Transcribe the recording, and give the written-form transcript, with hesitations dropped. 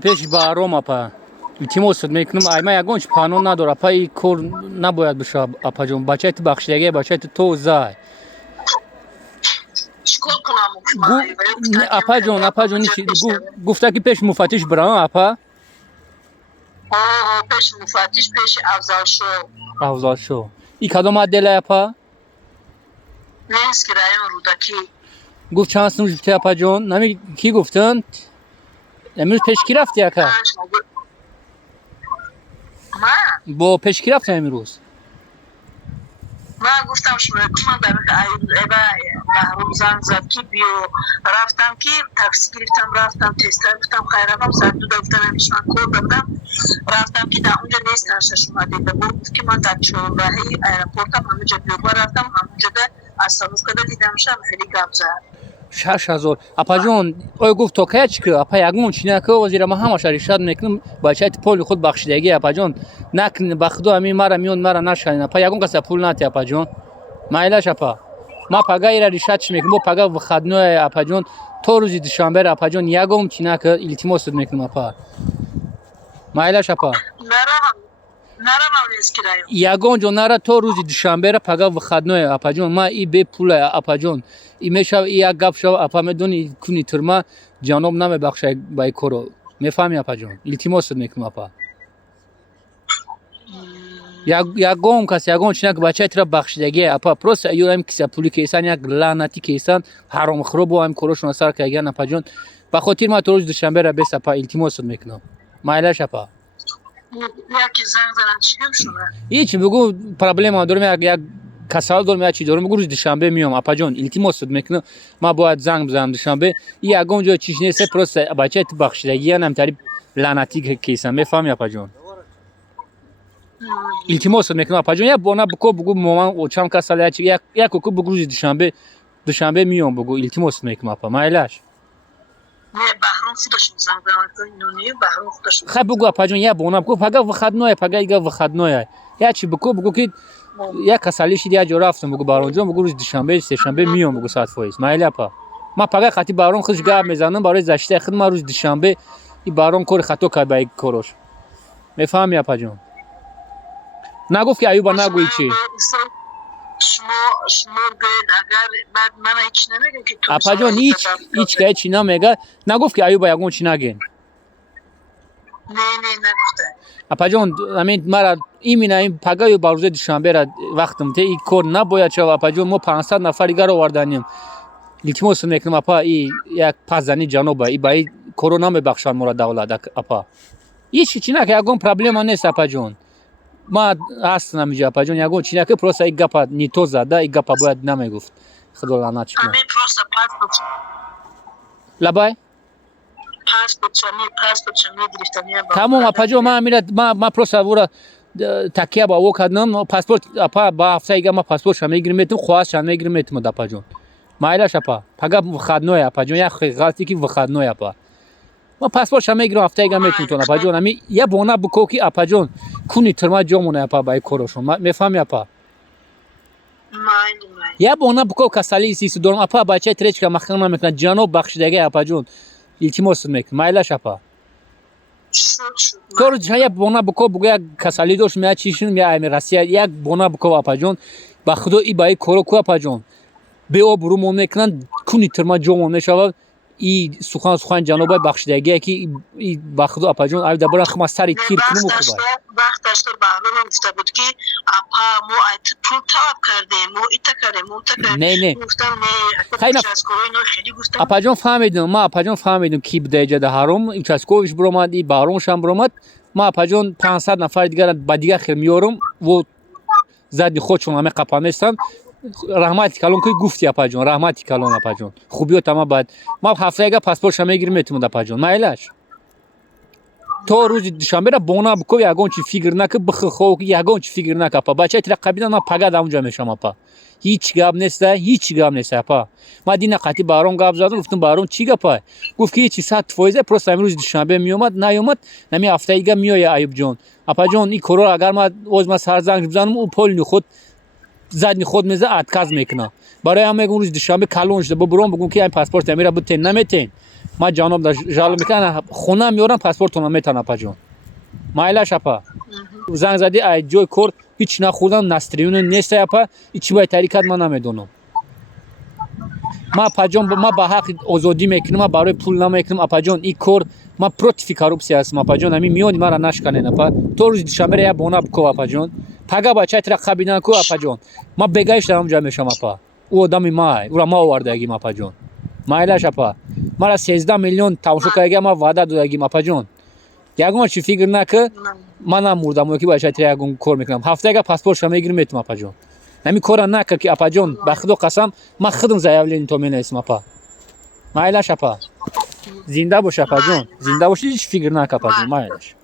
پیش بارم اپا التماس میکنم ایما یگان چی پانون نداره اپا این کار نباید بشه اپا جون بچه تو بخشیدگی بچه تو زای چیکار کنم اپا جون گفته که پیش مفتش برام اپا پیش مفتش پیش افضل شو این کدام عدله اپا نیست که رایان رودکی گفت چند سنوش بته اپا جون نمی کی گفتن امروز پیش کی رفتی اکا با پیش کی رفتی امروز من گفتم شما من در ایبا محروم زنگ زد که بیو رفتم که تاکسی گرفتم رفتم تستر گفتم خیرم ساعت 2 گفتم همیشه من کور دادم رفتم که در اونجا نیست نشش اومده گفت که من در چهارراهی ایرپورتم همونجا بیو رفتم همونجا از سالوسکا دیدمشم خیلی گپ زد 6000 اپا جون او گفت تو که چیکار اپا یگون چینه که وزیر ما همش ارشاد میکنم بچه پول خود بخشیدگی اپا جون نکن بخدا می مرا میون مرا نشین اپا یگون کس پول نتی اپا جون مایلاش اپا ما پگا ایرا ریشاتش میکنم با پگا و خدنو اپا جون تو روزی دوشنبه اپا جون یگون چینه که التماس میکنم اپا مایلاش اپا یگان جون نرا تو روزی دوشنبه را پگا و خدنو اپا جون ما ای به پول اپا جون ای میشه ای یک گپ شو اپا میدونی کنی ترما جانب نمیبخشه بای کورو میفهمی اپا جون التماس میکنم اپا یگان کس یگان چنک بچه تر بخشیدگی اپا پروس ایورم کیسه پولی کیسان یک لعنتی کیسان حرام خراب و هم کروشون سر که اگر اپا جون به خاطر ما تو روز دوشنبه را بس اپا التماس میکنم مایلاش اپا یکی زنگ زدن چیم شده هیچ بگو پرابلم دارم یک کسال دارم چی دارم بگو روز دوشنبه میام اپا جون التماس میکنم ما باید زنگ بزنم دوشنبه یگان جا چیز نیست پروس بچه تو بخشیدگی نمیتاری لعنتی کیسان میفهمی اپا جون التماس میکنم اپا جون یا بونا بگو مامان و چند کسال یک کوکو بگو روز دوشنبه میام بگو التماس میکنم اپا مایلاش نه بهرام خودشون زنگ زدن اینونی بهرام خودشون خب بگو اپا جون یا بونا بگو پگا و خدنوی پگا ایگا و خدنوی یا چی بگو که یک کسالی شدی یا جا رفتم بگو بارون جون بگو روز دوشنبه سه شنبه میام بگو ساعت فایز مایل اپا ما پگا خاطی بارون خودش گپ میزنم برای زشته خود ما روز دوشنبه این بارون کار خطا که بای کروش میفهمی اپا جون نگفت که ایوبا نگویی چی شما گوید اگر بعد من هیچ نمیگم که تو اپا جون هیچ که چی نمیگه نگفت که ایوبا یگون چی نگین نه نگفته اپا جون همین مرا این پگا با روز دوشنبه را وقتم ته این کار نباید شود اپا جون ما 500 نفر دیگر آوردنیم التماس میکنم اپا این یک پزنی جناب ای با این کرونا میبخشن مرا دولت اپا هیچ چی نه که یگون پرابلم نیست اپا جون ما هست نمیجا اپا جون یگون چی نه که پروسه این گپا نیتو زده این گپا باید نمیگفت خدا لعنت کنه همین پروسه پاسپورت لبای پاسپورت شما گرفتنی تمام اپا جون ما پروسه ورا تکیه با او کردم پاسپورت اپا با هفته ایگه ما پاسپورت شما میگیریم خواست شما میگیریم اپا جون مایلاش اپا پگا وخدنوی اپا جون یک غلطی که وخدنوی اپا ما پاسپورت شما میگیرم هفته ایگه میتونم اپا جون امی یه بونا بکو که اپا جون کنی ترما جامونه اپا بای کروشون میفهمی اپا یه بونا بکو کسالی سیس دارم اپا بچه تریچ که مخنم میکنه جانب بخشیدگی اپا جون التماس میکنم مایلاش اپا تو روز یک بونا بکو بگو یک کسالی داشت میاد چیشون یا امی راسیه یک بونا بکو اپا جون با خدا ای بای کرو کو اپا جون به آبرو مون میکنن کنی ترما جامون میشود ای سخن جناب بخشیدگی که ای با خدا اپا جون ای دبر خما سری تیر کنم خوبه وقتش تو بهرام گفته بود که اپا مو پول طلب کردیم مو ایتا کردیم نه گفتم خیلی از کرونا خیلی گفتم اپا جون فهمیدم ما اپا جون فهمیدم کی بده جده حرام اچاسکوویچ برامد ای بهرامش هم برامد ما اپا جون 500 نفر دیگر با دیگه خیر میارم و زدی خودشون همه قپانستن رحمتی کلون که گفتی اپا جون رحمتی کلون اپا جون خوبیو تمام بعد ما هفته ایگه پاسپورت شما میگیریم میتونم اپا جون مایلاش تو روز دوشنبه را بونا بکو یگون چی فکر نکه بخو یگون چی فکر نکه اپا بچه تر قبیله ما پگا اونجا میشم اپا هیچ گپ نیست اپا ما دینا قتی بارون گپ زدم گفتم بارون چی گپا گفت که چی ساعت فایزه پروس امروز دوشنبه میومد نیومد نمی هفته ایگه میای ایوب جون اپا جون این کرو اگر ما سر زنگ بزنم او پول خود زدنی خود میزه اتکاز میکنه برای همه روز دوشنبه کلون شده برام بگم که این پاسپورت میرا بتین نمیتین ма ҷаноб жалоб мекунам хона меорам паспортона метан апа ҷон майлаш апа занг зади ай ҷои кор ҳеч нахӯрдам настриёне нестай апа ичи баи тарикат ман намедонам ма апа ҷон ма ба ҳаққи озодӣ мекунам ма барои пул намекунам апа ҷон ин кор ма против коррупсия ҳастам апа ҷон ҳамин миёни мара нашканен апа то рӯзи душанберо як бона биков апа ҷон пага бачаятира қабидан ку апа ҷон ма бегаиш дар ҳамҷо мешам апа ӯ одами май ура ма овардагим апа ҷон майлаш апа мара 13 миллион тамошокарга ма ваъда додагим апа ҷон ягон чи фикр нака ман намурдам ки бачаятира ягон кор мекунам ҳафтага паспортша мегирим метум апа ҷон ҳамин кора нака ки апа ҷон ба худо қасам ма худам заявление то менависам апа майлаш апа зинда бош апа ҷон зинда бош ҳеч фикр нака апа ҷон майлаш